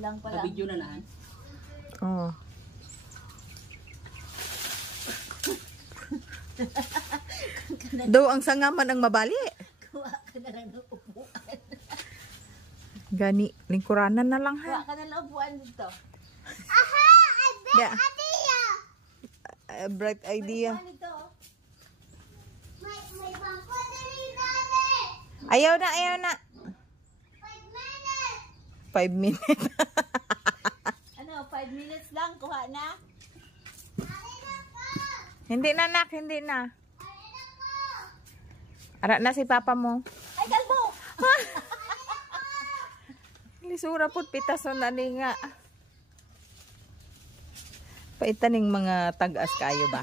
lang pala. Video na naan. Oh. Daw ang sangaman ang mabali. Kuha ka na lang ng upuan. Gani, lingkuranan na lang Kuha ha. ka na lang upuan dito. Aha! Yeah. Idea! Bright idea. Upuan dito. May bangko na rin, Daddy! Ayaw na, ayaw na. 5 minutes! 5 minutes. Ano, 5 minutes lang. Kuha na. Alin ako! Hindi na, nak, hindi na. Alin ako! Ara na si papa mo. Ay, kalbo! Lisura po, pitaso na ni nga. Paitaning mga tagas kayo ba?